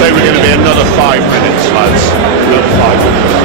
say we're going to be another 5 minutes, lads. Another 5 minutes.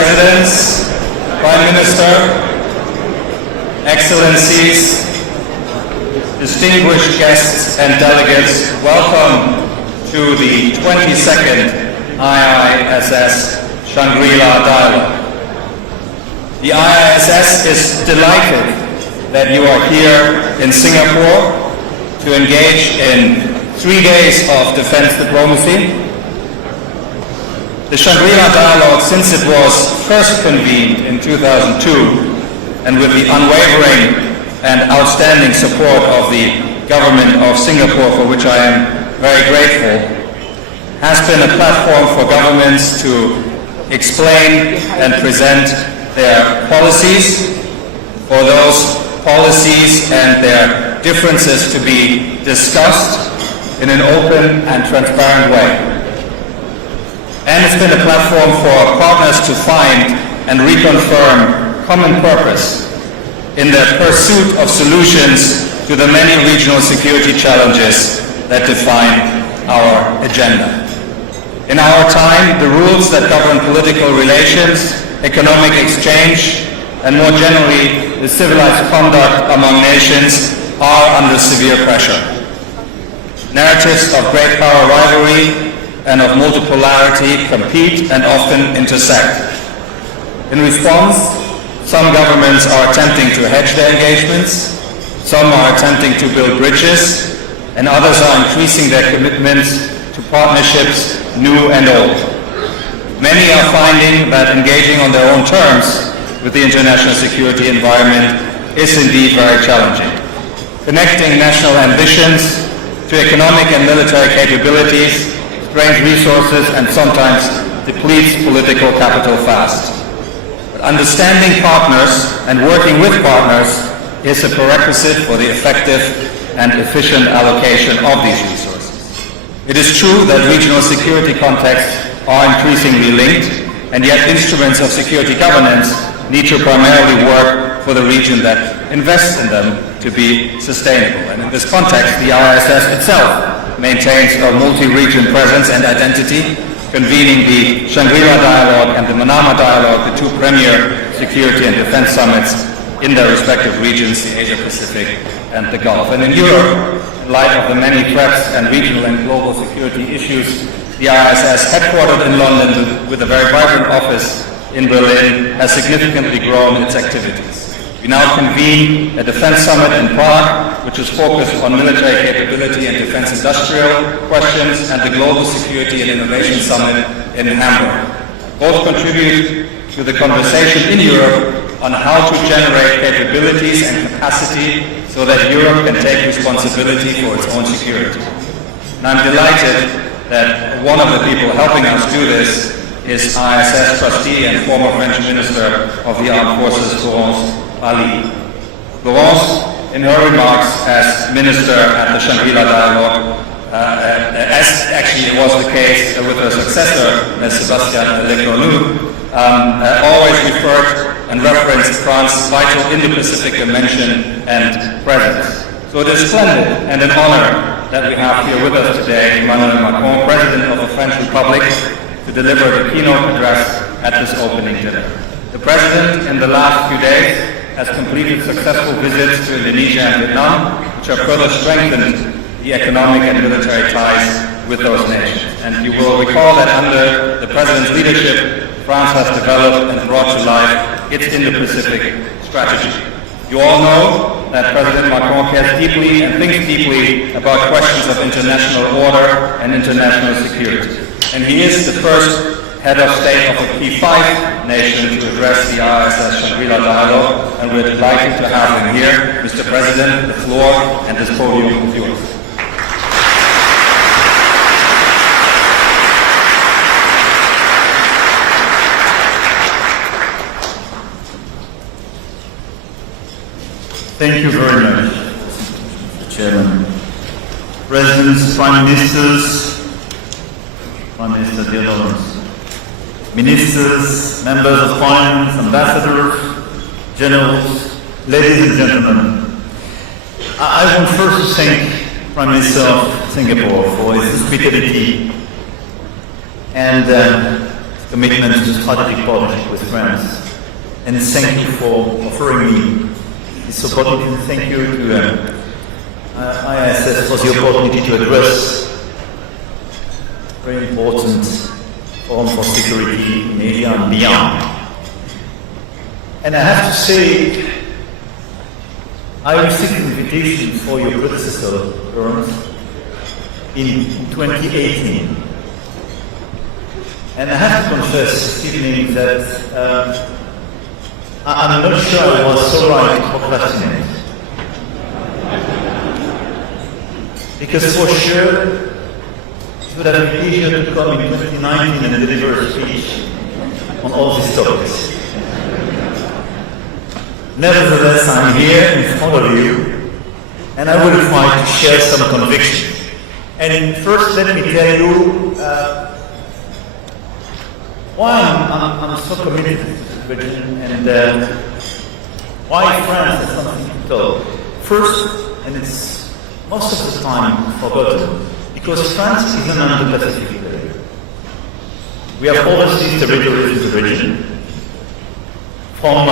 Presidents, Prime Minister, Excellencies, distinguished guests and delegates, welcome to the 22nd IISS Shangri-La Dialogue. The IISS is delighted that you are here in Singapore to engage in 3 days of defense diplomacy. The Shangri-La Dialogue, since it was first convened in 2002, and with the unwavering and outstanding support of the government of Singapore, for which I am very grateful, has been a platform for governments to explain and present their policies, for those policies and their differences to be discussed in an open and transparent way. And it's been a platform for partners to find and reconfirm common purpose in the pursuit of solutions to the many regional security challenges that define our agenda. In our time, the rules that govern political relations, economic exchange, and more generally, the civilized conduct among nations are under severe pressure. Narratives of great power rivalry and of multipolarity compete and often intersect. In response, some governments are attempting to hedge their engagements, some are attempting to build bridges, and others are increasing their commitments to partnerships, new and old. Many are finding that engaging on their own terms with the international security environment is indeed very challenging. Connecting national ambitions to economic and military capabilities strains resources and sometimes depletes political capital fast. Understanding partners and working with partners is a prerequisite for the effective and efficient allocation of these resources. It is true that regional security contexts are increasingly linked, and yet instruments of security governance need to primarily work for the region that invests in them to be sustainable. And in this context, the IISS itself maintains a multi-region presence and identity, convening the Shangri-La Dialogue and the Manama Dialogue, the two premier security and defense summits in their respective regions, the Asia-Pacific and the Gulf. And in Europe, in light of the many threats and regional and global security issues, the IISS, headquartered in London with a very vibrant office in Berlin, has significantly grown its activities. We now convene a defense summit in Prague, which is focused on military capability and defense industrial questions, and the Global Security and Innovation Summit in Hamburg. Both contribute to the conversation in Europe on how to generate capabilities and capacity so that Europe can take responsibility for its own security. And I'm delighted that one of the people helping us do this is IISS trustee and former French Minister of the Armed Forces, Florence Ali. Florence, in her remarks as Minister at the Shangri-La Dialogue, as actually it was the case with her successor, Sébastien Lecornu, always referred and referenced France's vital Indo-Pacific dimension and presence. So it is splendid and an honor that we have here with us today Emmanuel Macron, President of the French Republic, to deliver the keynote address at this opening dinner. The President, in the last few days, has completed successful visits to Indonesia and Vietnam, which have further strengthened the economic and military ties with those nations. And you will recall that under the President's leadership, France has developed and brought to life its Indo-Pacific strategy. You all know that President Macron cares deeply and thinks deeply about questions of international order and international security. And he is the first head of state of a P5 nation to address the IISS Shangri-La Dialogue, and we're delighted to have him here. Mr. President, the floor and this podium is yours. Thank you very much, Mr. Chairman. Presidents, Prime Ministers, Prime Minister Dear Lawrence, Ministers, Members of Parliament, Ambassadors, Generals, ladies and gentlemen, I want first to thank Prime Minister of Singapore for his hospitality and commitment to the strategic partnership with France. And thank you for offering me this opportunity. Thank you to IISS for the opportunity to address very important forum for security in Asia and beyond. And I have to say, I received an invitation for your predecessor, Ernst, in 2018. And I have to confess this evening that I'm not sure I was so right to procrastinate. Because for sure, it would have been easier to come in 2019 and deliver a speech on all these topics. Nevertheless, I'm here in front of you, and I will try to share some conviction. And first, let me tell you why I'm so committed to the region and why France has something to tell. First, and it's most of the time forgotten, because France is an indo-pacific player. We have overseas territories in the region, from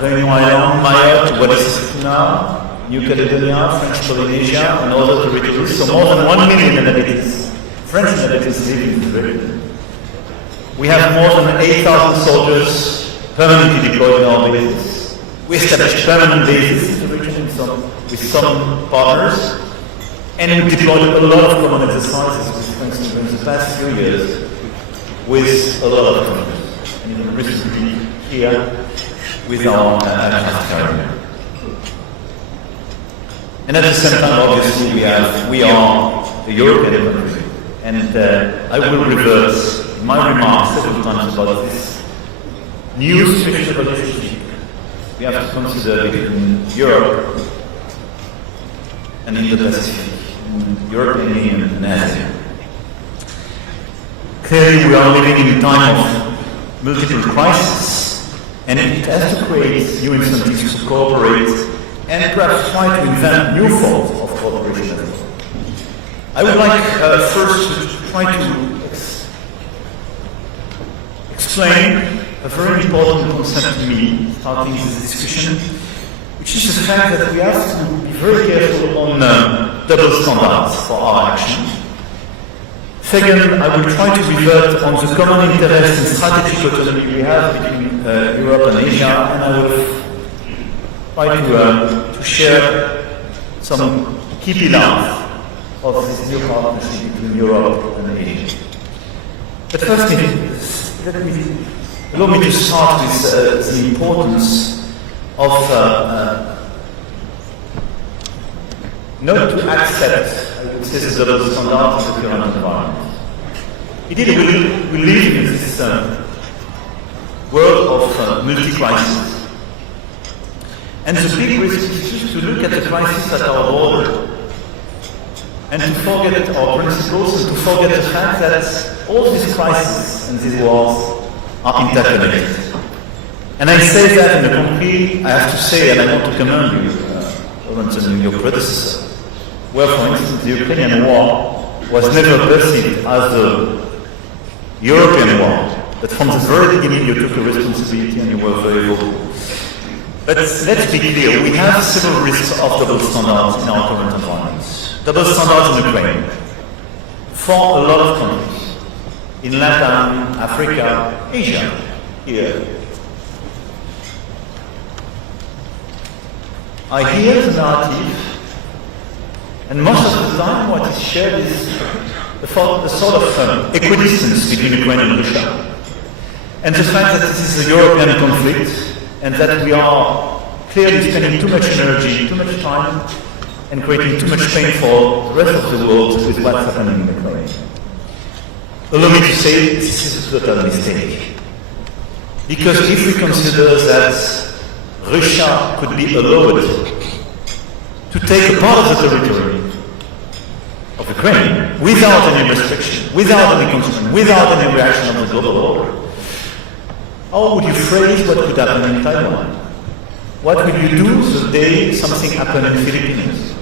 Réunion Island, Mayotte, to what is now New Caledonia, French Polynesia, and other territories. So more than 1 million inhabitants, French inhabitants live in the region. We have more than 8,000 soldiers permanently deployed in our bases. We established permanent bases in the region with some partners, and we deployed a lot of common exercises with France in the past few years with a lot of countries. And even recently here with our carrier. And at the same time, obviously, we are a European country. And I will revert my remarks several times about this new special relationship we have to consider between Europe and Indo-Pacific, European Union and Asia. Clearly, we are living in a time of multiple crises, and it has to create new incentives to cooperate and perhaps try to invent new forms of cooperation. I would like first to try to explain a very important concept to me, starting this discussion, which is the fact that we have to be very careful on double standards for our action. Second, I will try to revert on the common interest and strategic autonomy we have between Europe and Asia, and I will try to share some key pillars of this new partnership between Europe and Asia. But first, allow me to start with the importance of not to accept, I would say, the double standards in the current environment. Indeed, we live in this world of multi-crises. And the big risk is to look at the crisis at our border and to forget our principles and to forget the fact that all these crises and these wars are interconnected. And I say that in a concrete, I have to say, and I want to commend you, your predecessor, where, for instance, the Ukrainian war was never perceived as a European war, but from the very beginning you took a responsibility and you were very vocal. But let's be clear, we have several risks of double standards in our current environment. Double standards in Ukraine, for a lot of countries, in Latin, Africa, Asia, here. I hear the narrative, and most of the time what is shared is a sort of equidistance between Ukraine and Russia. And the fact that this is a European conflict, and that we are clearly spending too much energy, too much time, and creating too much pain for the rest of the world with what's happening in Ukraine. Allow me to say this is a total mistake. Because if we consider that Russia could be allowed to take a part of the territory of Ukraine without any restriction, without any constraint, without any reaction of the global order, how would you phrase what could happen in Taiwan? What would you do the day something happened in the Philippines?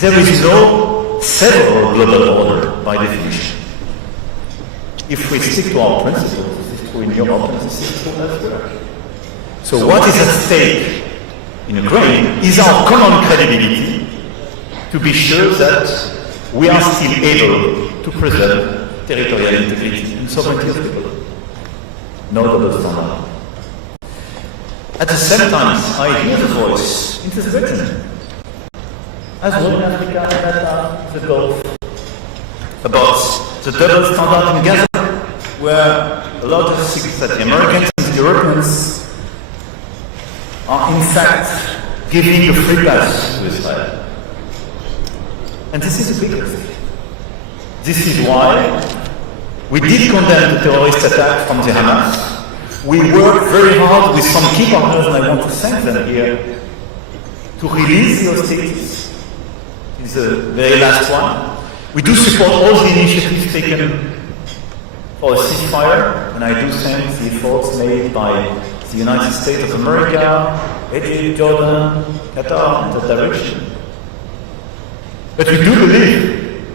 There is no federal global order by definition. If we stick to our principles, this is true in Europe and this is true elsewhere. So what is at stake in Ukraine is our common credibility to be sure that we are still able to preserve territorial integrity and sovereignty of people. No double standard. At the same time, I hear the voice in this region, as well in Africa and the Gulf, about the double standard in Gaza, where a lot of things that the Americans and the Europeans are in fact giving a free pass to Israel. And this is a big risk. This is why we did condemn the terrorist attack from the Hamas. We worked very hard with some key partners, and I want to thank them here, to release the hostages. This is the very last one. We do support all the initiatives taken for a ceasefire, and I do thank the efforts made by the United States of America, Egypt, Jordan, Qatar, in that direction. But we do believe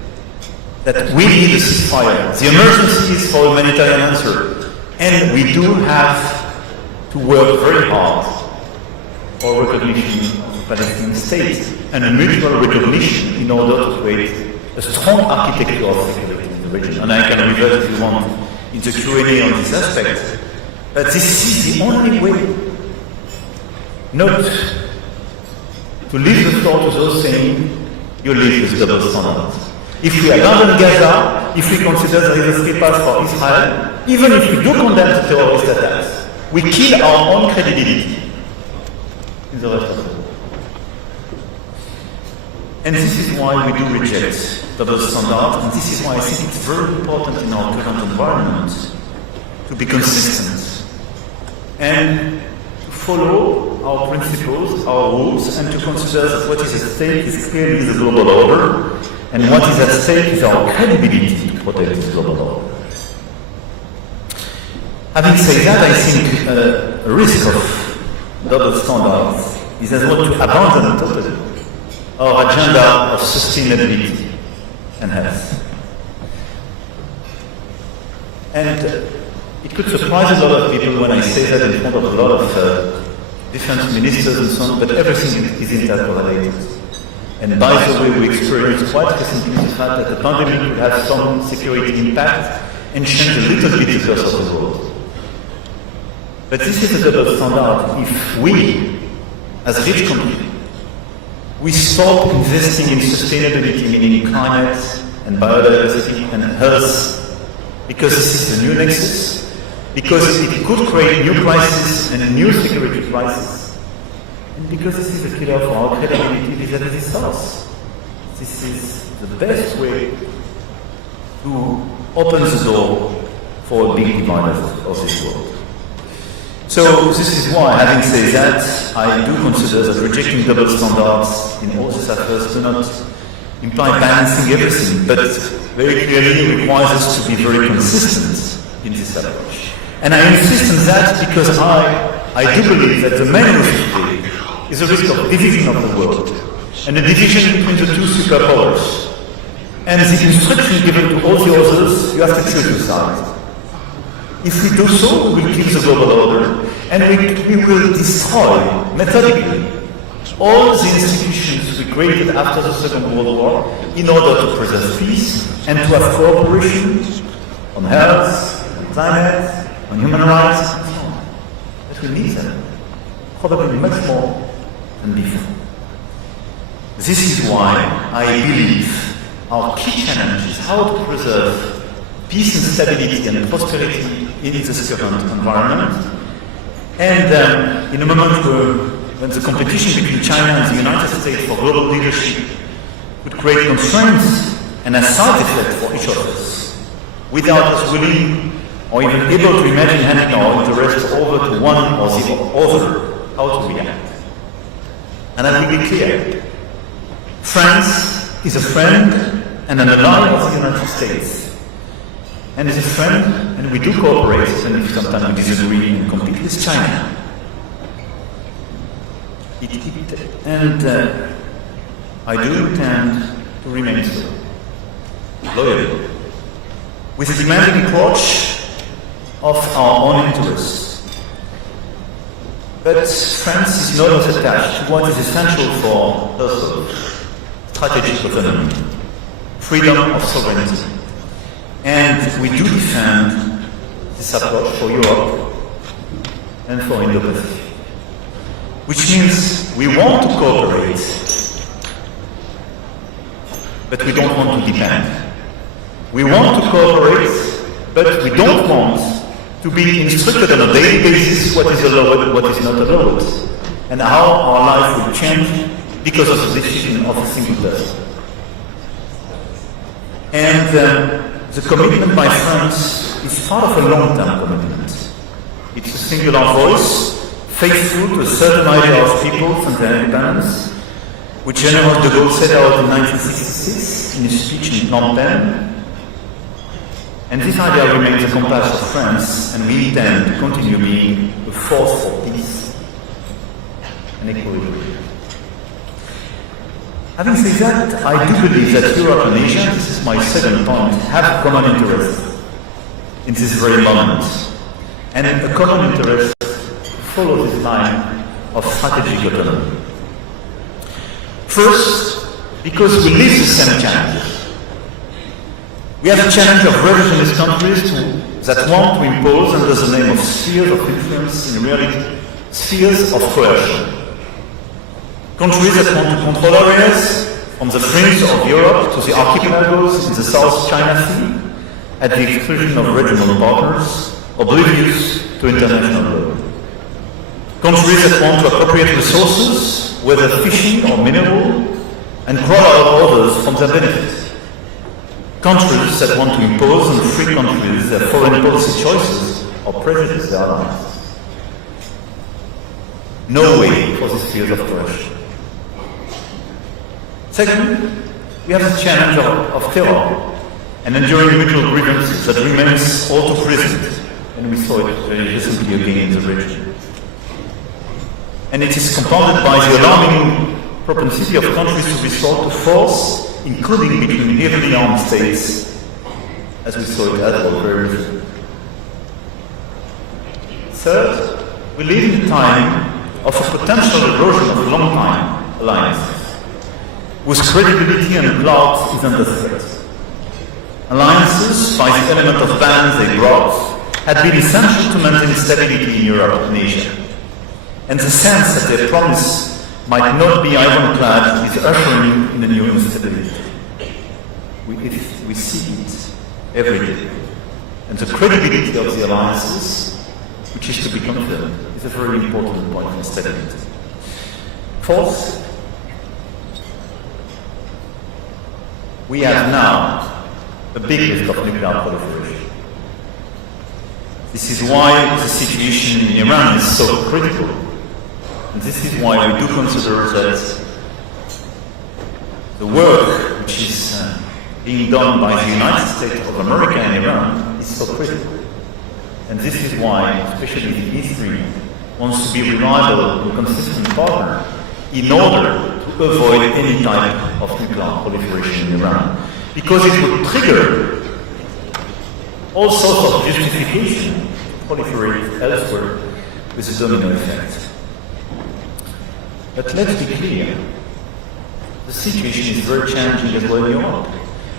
that we need a ceasefire. The emergency is for a humanitarian answer. And we do have to work very hard for recognition of the Palestinian state and a mutual recognition in order to create a strong architecture of security in the region. And I can revert, if you want, in the Q&A on this aspect. But this is the only way not to leave the floor to those saying, you live with double standards. If we abandon Gaza, if we consider there is a free pass for Israel, even if we do condemn the terrorist attacks, we kill our own credibility in the rest of the world. And this is why we do reject double standards, and this is why I think it's very important in our current environment to be consistent and to follow our principles, our rules, and to consider that what is at stake is clearly the global order, and what is at stake is our credibility to protect this global order. Having said that, I think a risk of double standards is as well to abandon totally our agenda of sustainability and health. And it could surprise a lot of people when I say that in front of a lot of defense ministers and so on, but everything is intercorrelated. And by the way, we experienced quite recently the fact that the pandemic would have some security impact and change a little bit the course of the world. But this is a double standard. If we, as rich countries, we stop investing in sustainability, meaning climate and biodiversity and health, because this is a new nexus, because it could create new crises and a new security crisis, and because this is a killer for our credibility vis-à-vis the South. This is the best way to open the door for a big divide of this world. So this is why, having said that, I do consider that rejecting double standards in all these affairs do not imply balancing everything, but very clearly requires us to be very consistent in this approach. And I insist on that because I do believe that the main risk today is a risk of division of the world, and a division between the two superpowers. And the instruction given to all the others, you have to choose a side. If we do so, we will kill the global order, and we will destroy, methodically, all the institutions we created after the Second World War in order to preserve peace and to have cooperation on health, on climate, on human rights, and so on. But we need them, probably much more than before. This is why I believe our key challenge is how to preserve peace and stability and prosperity in this current environment. And in a moment when the competition between China and the United States for global leadership would create constraints and a side effect for each of us, without us willing or even able to imagine handing our interests over to one or the other, how to react. And I will be clear. France is a friend and an ally of the United States. And is a friend, and we do cooperate, even if sometimes we disagree and compete with China. I do intend to remain so, loyal. with a demanding approach of our own interests. But France is not as attached to what is essential for herself: strategic autonomy, freedom of sovereignty. And we do defend this approach for Europe and for Indo-Pacific. Which means we want to cooperate, but we don't want to depend. We want to cooperate, but we don't want to be instructed on a daily basis what is allowed, what is not allowed, and how our life will change because of the decision of a single person. And the commitment by France is part of a long-term commitment. It's a singular voice, faithful to a certain idea of peoples and their independence, which General de Gaulle set out in 1966 in his speech in Phnom Penh. And this idea remains the compass of France, and we intend to continue being a force for peace and equality. Having said that, I do believe that Europe and Asia, this is my second point, have common interest in this very moment. And a common interest to follow this line of strategic autonomy. First, because we live the same challenges. We have a challenge of revisionist countries that want to impose, under the name of spheres of influence, in reality, spheres of coercion. Countries that want to control areas from the fringe of Europe to the archipelagos in the South China Sea, at the exclusion of regional partners, oblivious to international law. Countries that want to appropriate resources, whether fishing or mineral, and crawl out borders from their benefit. Countries that want to impose on free countries their foreign policy choices or prejudice their allies. No way for this field of coercion. Second, we have the challenge of terror, an enduring mutual grievance that remains all too present, and we saw it very recently again in the region. And it is compounded by the alarming propensity of countries to resort to force, including between heavily armed states, as we saw it at all very recently. Third, we live in a time of a potential erosion of long-time alliances, whose credibility and clout is under threat. Alliances, by the element of balance they brought, had been essential to maintain stability in Europe and Asia. And the sense that their promise might not be ironclad is ushering in a new instability. We see it every day. And the credibility of the alliances, which is to be confirmed, is a very important point for stability. Fourth, we have now a big risk of nuclear proliferation. This is why the situation in Iran is so critical. And this is why we do consider that the work which is being done by the United States of America and Iran is so critical. And this is why, especially the East region, wants to be reliable and consistent partner in order to avoid any type of nuclear proliferation in Iran. Because it would trigger all sorts of justification to proliferate elsewhere with a domino effect. But let's be clear, the situation is very challenging as well in Europe.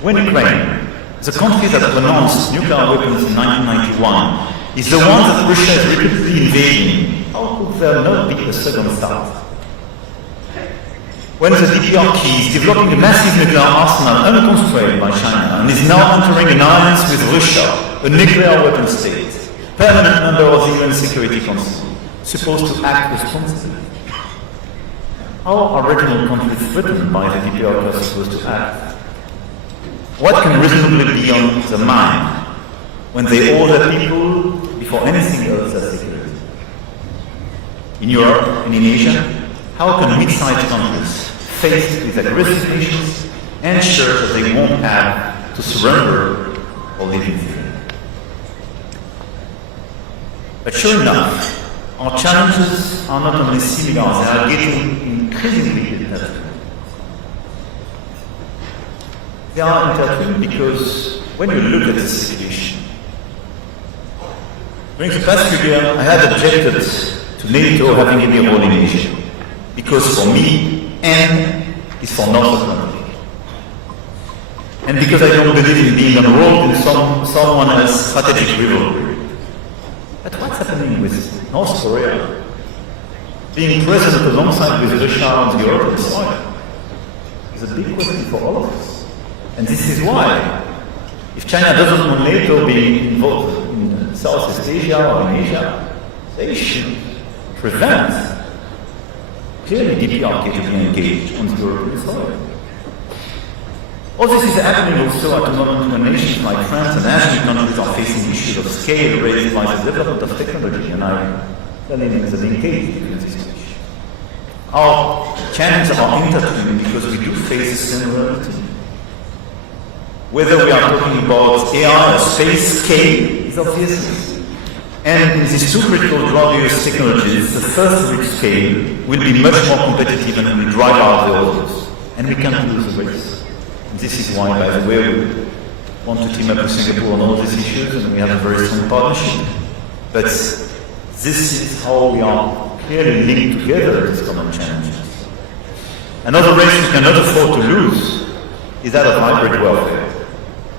When Ukraine, the country that pronounced nuclear weapons in 1991, is the one that Russia is repeatedly invading, how could there not be a second start? When the DPRK is developing a massive nuclear arsenal unconstrained by China and is now entering an alliance with Russia, a nuclear weapon state, permanent member of the UN Security Council, supposed to act responsibly. How are regional countries threatened by the DPRK supposed to act? What can reasonably be on the mind when they order people before anything else their security? In Europe and in Asia, how can mid-sized countries faced with aggressive nations ensure that they won't have to surrender or live in fear? But sure enough, our challenges are not only similar, they are getting increasingly intertwined. They are intertwined because when you look at the situation, during the past few years, I had objected to NATO having any role in Asia, because for me, N is for North Atlantic. And because I don't believe in being enrolled in someone else's strategic rivalry. But what's happening with North Korea being present alongside with Russia on the European soil is a big question for all of us. And this is why, if China doesn't want NATO being involved in Southeast Asia or in Asia, they should prevent clearly DPRK to be engaged on the European soil. All this is happening also at a moment when nations like France and Asian countries are facing issues of scale raised by the development of technology, and I tell him there's a linkage between these issues. Our challenges are intertwined because we do face the same reality. Whether we are talking about AI or space, scale is obvious. And in these two critical glorious technologies, the first which scale will be much more competitive and will drive out the others. And we can't lose the race. This is why, by the way, we want to team up with Singapore on all these issues, and we have a very strong partnership. But this is how we are clearly linked together these common challenges. Another race we cannot afford to lose is that of hybrid warfare.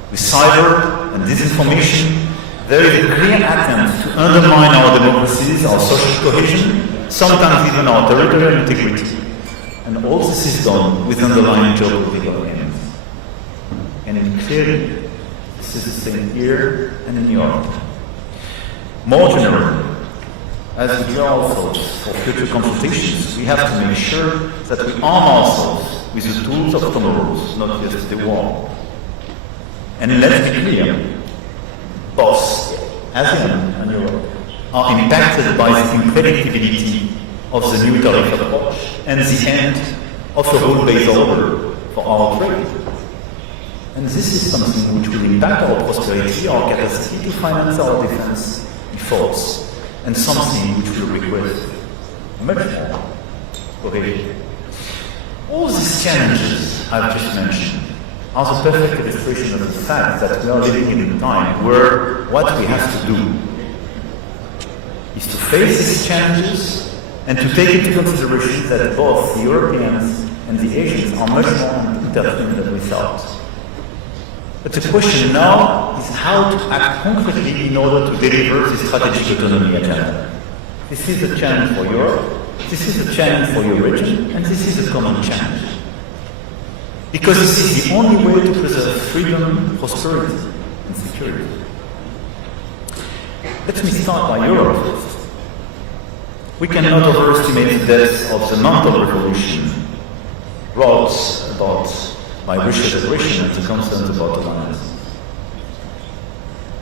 With cyber and disinformation, there is a clear attempt to undermine our democracies, our social cohesion, sometimes even our territorial integrity. And all this is done with underlying geopolitical aims. And clearly, this is the same here and in Europe. More generally, as we are also for future consultations, we have to make sure that we arm ourselves with the tools of tomorrow, not just the war. And let's be clear, both ASEAN and Europe are impacted by the unpredictability of the new tariff approach and the end of a rule-based order for our trade. And this is something which will impact our prosperity, our capacity to finance our defense efforts, and something which will require much more cohesion. All these challenges I've just mentioned are the perfect illustration of the fact that we are living in a time where what we have to do is to face these challenges and to take into consideration that both the Europeans and the Asians are much more intertwined than we thought. But the question now is how to act concretely in order to deliver the strategic autonomy agenda. This is a challenge for Europe, this is a challenge for your region, and this is a common challenge. Because this is the only way to preserve freedom, prosperity, and security. Let me start by Europe first. We cannot overestimate the depth of the mental revolution brought about by Russia's aggression and the concerns about alliance.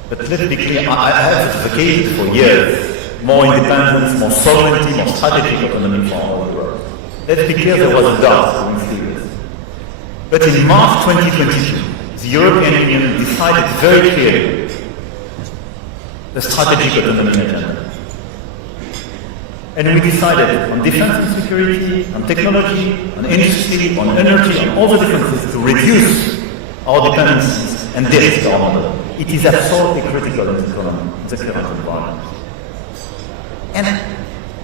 But let's be clear, I have advocated for years more independence, more sovereignty, more strategic autonomy for our world. Let's be clear, there was a doubt during 3 years. But in March 2022, the European Union decided very clearly the strategic autonomy agenda. And we decided on defense and security, on technology, on industry, on energy, on all the differences to reduce our dependencies and debt to our model. It is absolutely critical in the economy, in the current environment. And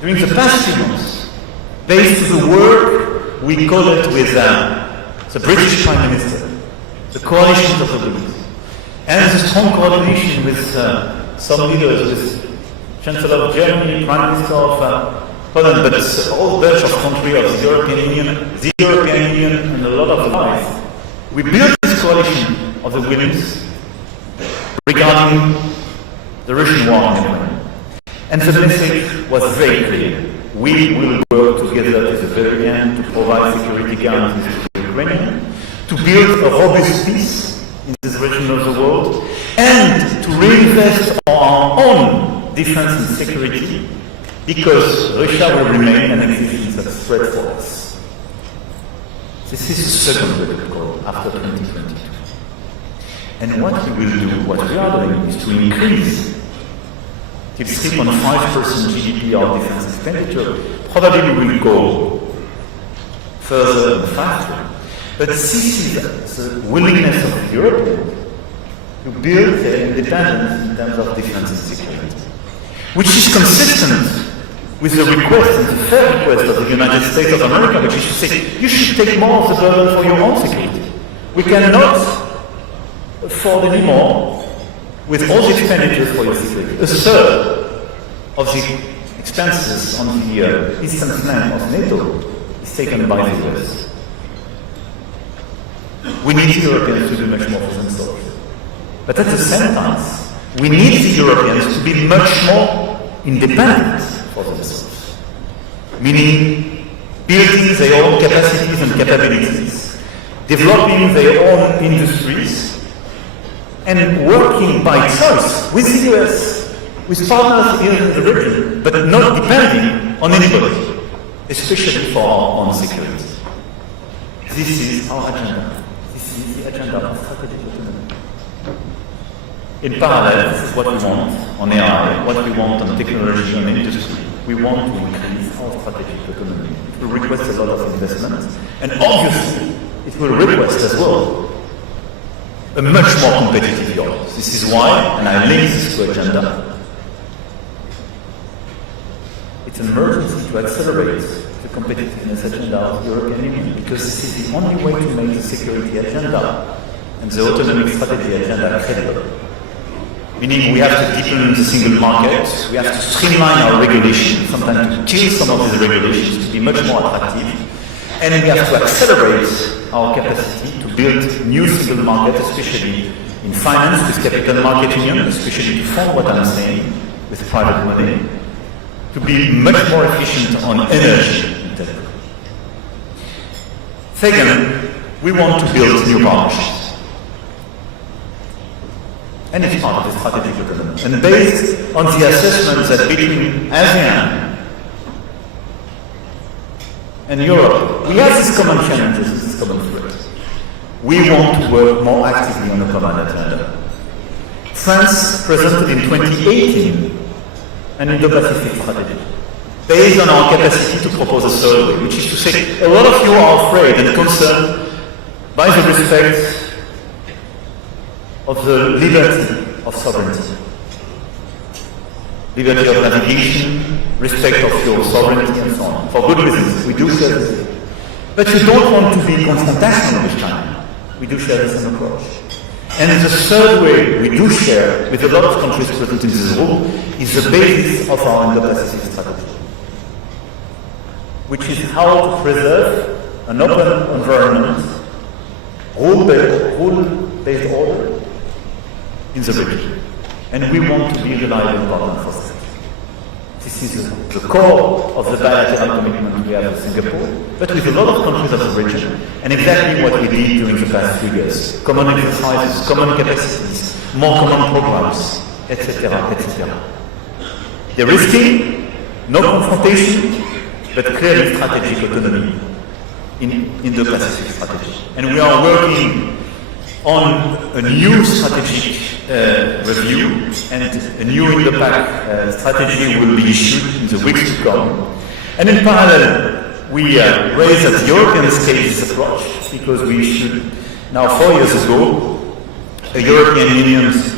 during the past few months, based on the work we call it with the British Prime Minister, the coalition of the leaders, and the strong coordination with some leaders, with Chancellor of Germany, Prime Minister of Poland, but a whole bunch of countries of the European Union, and a lot of allies. We built this coalition of the willingness regarding the Russian war on Ukraine. And the message was very clear. We will work together to the very end to provide security guarantees to the Ukrainians, to build a robust peace in this region of the world, and to reinvest on our own defense and security, because Russia will remain an existence of threat for us. This is the second critical goal after 2022. And what we will do, what we are doing, is to increase till 3.5% GDP our defense expenditure. Probably we will go further and faster. But this is the willingness of the Europeans to build their independence in terms of defense and security, which is consistent with the request, and the fair request of the United States of America, which is to say, you should take more of the burden for your own security. We cannot afford anymore, with all the expenditures for your security, a third of the expenses on the eastern flank of NATO is taken by the US. We need Europeans to do much more for themselves. But at the same time, we need the Europeans to be much more independent for themselves. Meaning, building their own capacities and capabilities, developing their own industries, and working by choice with the US, with partners here in the region, but not depending on anybody, especially for our own security. This is our agenda. This is the agenda of strategic autonomy. In parallel, this is what we want on AI, what we want on technology and industry. We want to increase our strategic autonomy. It will request a lot of investment, and obviously, it will request as well a much more competitive Europe. This is why, and I link this to agenda, it's an emergency to accelerate the competitiveness agenda of the European Union, because this is the only way to make the security agenda and the autonomic strategy agenda credible. Meaning we have to deepen the single market, we have to streamline our regulations, sometimes to kill some of these regulations to be much more attractive, and we have to accelerate our capacity to build new single market, especially in finance with capital market union, especially to fund what I'm saying with private money, to be much more efficient on energy. Second, we want to build new partnerships. And it's part of the strategic autonomy. And based on the assessment that between ASEAN and Europe, we have these common challenges, these common threats. We want to work more actively on a common agenda. France presented in 2018 an indo-pacific strategy, based on our capacity to propose a third way, which is to say, a lot of you are afraid and concerned by the respect of the liberty of sovereignty. Liberty of navigation, respect of your sovereignty and so on. For good reasons, we do share this. But you don't want to be confrontational with China. We do share the same approach. And the third way we do share with a lot of countries present in this room is the basis of our indo-Pacific strategy, which is how to preserve an open environment, rule-based order, in the region. And we want to be reliable partner for that. This is the core of the bilateral commitment we have with Singapore, but with a lot of countries of the region, and exactly what we did during the past few years. Common exercises, common capacities, more common programs, etc., etc. De-risking, no confrontation, but clearly strategic autonomy in Indo-Pacific strategy. And we are working on a new strategic review, and a new Indo-Pac strategy will be issued in the weeks to come. And in parallel, we raised at the European scale this approach, because we issued, now 4 years ago, a European Union's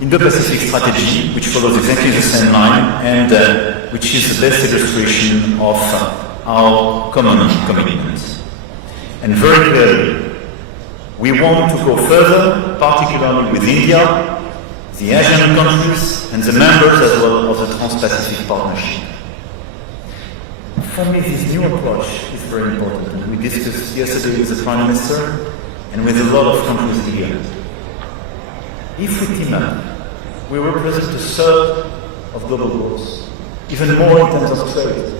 Indo-Pacific strategy, which follows exactly the same line, and which is the best illustration of our common commitment. And very clearly, we want to go further, particularly with India, the Asian countries, and the members as well of the Trans-Pacific Partnership. For me, this new approach is very important, and we discussed yesterday with the Prime Minister and with a lot of countries here. If we team up, we represent a third of global growth, even more in terms of trade.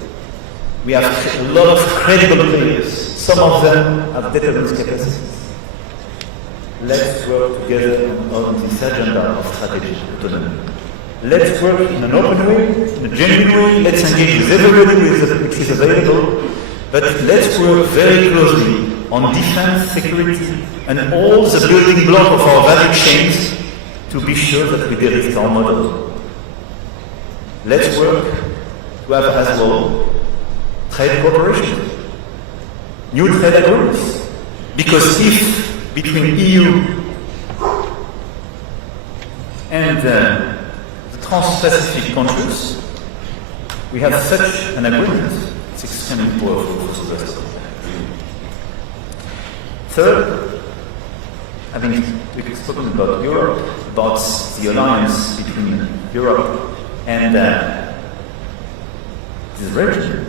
We have a lot of credible players. Some of them have determined capacities. Let's work together on this agenda of strategic autonomy. Let's work in an open way, in a genuine way. Let's engage with everybody which is available. But let's work very closely on defense, security, and all the building blocks of our value chains to be sure that we de-risk our model. Let's work to have as well trade cooperation, new trade agreements. Because if between EU the trans-Pacific countries, we have such an agreement. It's extremely powerful for the rest of the world. Third, having spoken about Europe, about the alliance between Europe and this region,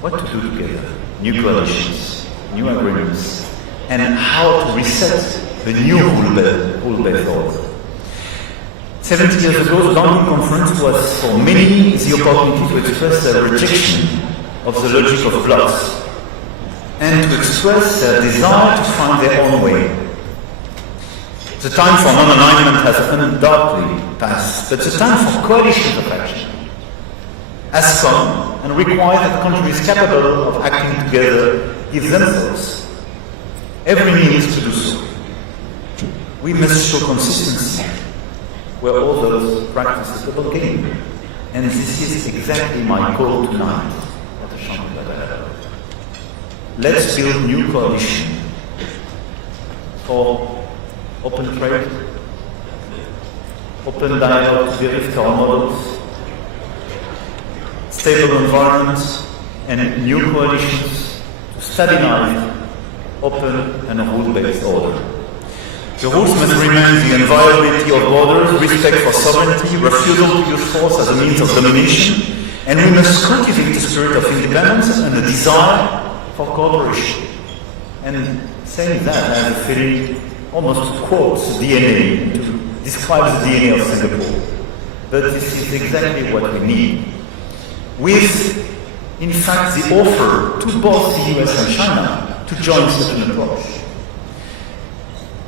what to do together, new coalitions, new agreements, and how to reset the new rule-based order. 70 years ago, the London Conference was for many the opportunity to express their rejection of the logic of blocks and to express their desire to find their own way. The time for non-alignment has undoubtedly passed, but the time for coalitions of action has come and requires that countries capable of acting together give themselves every means to do so. We must show consistency where others practice the double game. And this is exactly my call tonight at the Shangri-La Dialogue. Let's build new coalition for open trade, open dialogue to lift our models, stable environments, and new coalitions to stabilize open and rule-based order. The rules must remain the inviolability of borders, respect for sovereignty, refusal to use force as a means of domination, and we must cultivate the spirit of independence and the desire for cooperation. And saying that, I have a feeling almost to quote the DNA, to describe the DNA of Singapore. But this is exactly what we need. With, in fact, the offer to both the US and China to join such an approach.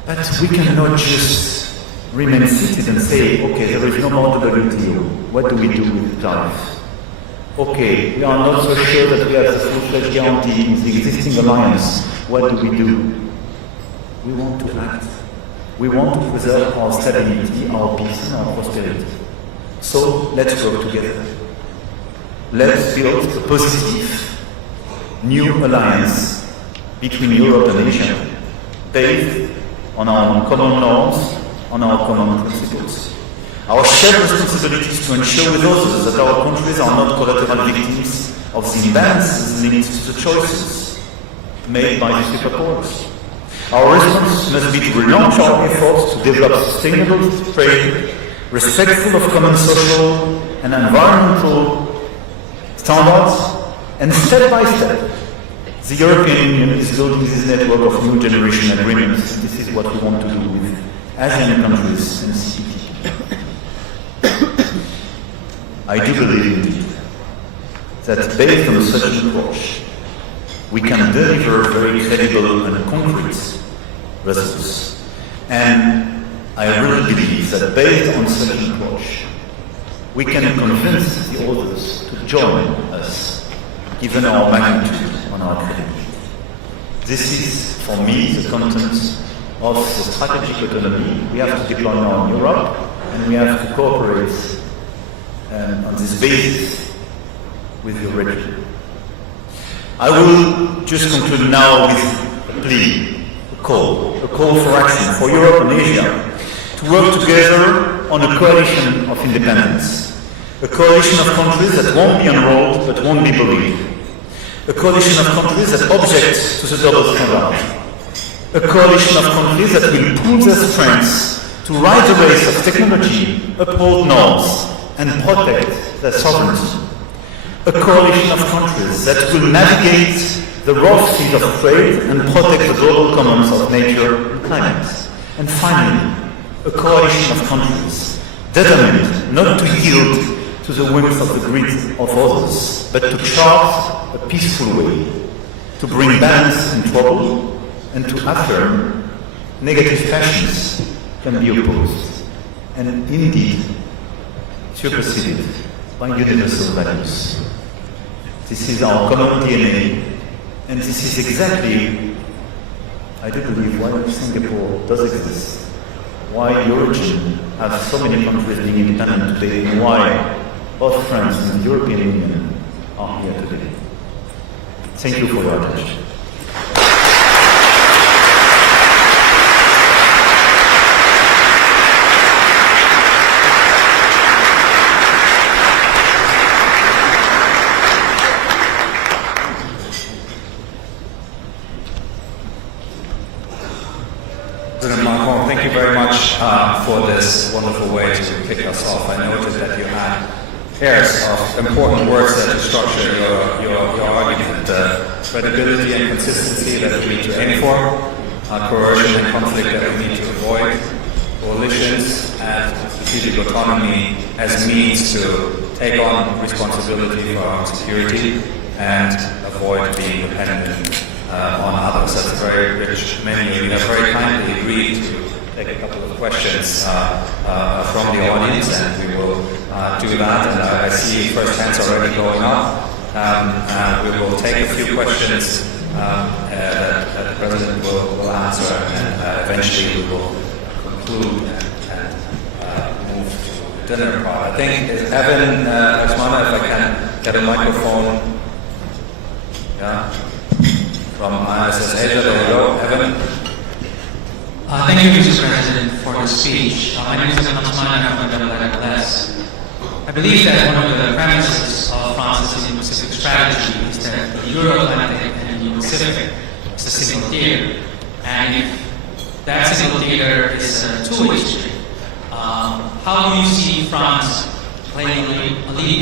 But we cannot just remain seated and say, okay, there is no more WTO. What do we do with life? Okay, we are not so sure that we have the full-fledged guarantee in the existing alliance. What do we do? We want to act. We want to preserve our stability, our peace, and our prosperity. So let's work together. Let's build a positive, new alliance between Europe and Asia, based on our common norms, on our common principles. Our shared responsibility is to ensure with others that our countries are not collateral victims of the imbalances linked to the choices made by the superpowers. Our response must be to relaunch our efforts to develop sustainable trade, respectful of common social and environmental standards, and step by step, the European Union is building this network of new generation agreements. This is what we want to do with ASEAN countries and CPT. I do believe indeed that based on such an approach, we can deliver very credible and concrete results. And I really believe that based on such an approach, we can convince the others to join us, given our magnitude and our credibility. This is, for me, the content of the strategic autonomy. We have to deploy now in Europe, and we have to cooperate on this basis with the region. I will just conclude now with a plea, a call for action for Europe and Asia to work together on a coalition of independence, a coalition of countries that won't be enrolled but won't be bullied, a coalition of countries that object to the double standard, a coalition of countries that will pool their strengths to ride the race of technology, uphold norms, and protect their sovereignty. A coalition of countries that will navigate the rough seas of trade and protect the global commons of nature and climate. And finally, a coalition of countries determined not to yield to the whims of the greed of others, but to chart a peaceful way, to bring balance in trouble, and to affirm negative passions can be opposed, and indeed superseded by universal values. This is our common DNA, and this is exactly, I do believe, why Singapore does exist, why the origin has so many countries being independent today, and why both France and the European Union are here today. Thank you for your attention. for this wonderful way to kick us off. I noted that you had pairs of important words that to structure your argument. Credibility and consistency that we need to aim for, coercion and conflict that we need to avoid, coalitions and strategic autonomy as means to take on responsibility for our security and avoid being dependent on others. That's a very rich menu. You have very kindly agreed to take a couple of questions from the audience, and we will do that. And I see first hands already going up. We will take a few questions that the President will answer, and eventually we will conclude and move to the dinner part. I think, Evan, Asmana, if I can get a microphone. Yeah. From IISS Asia. Hello, Evan. Thank you, Mr. President, for the speech. My name is Emmanuel from IISS. I believe that one of the premises of France's Indo-Pacific strategy is that the Euro-Atlantic and the Pacific is a single theater. And if that single theater is a two-way street, how do you see France playing a lead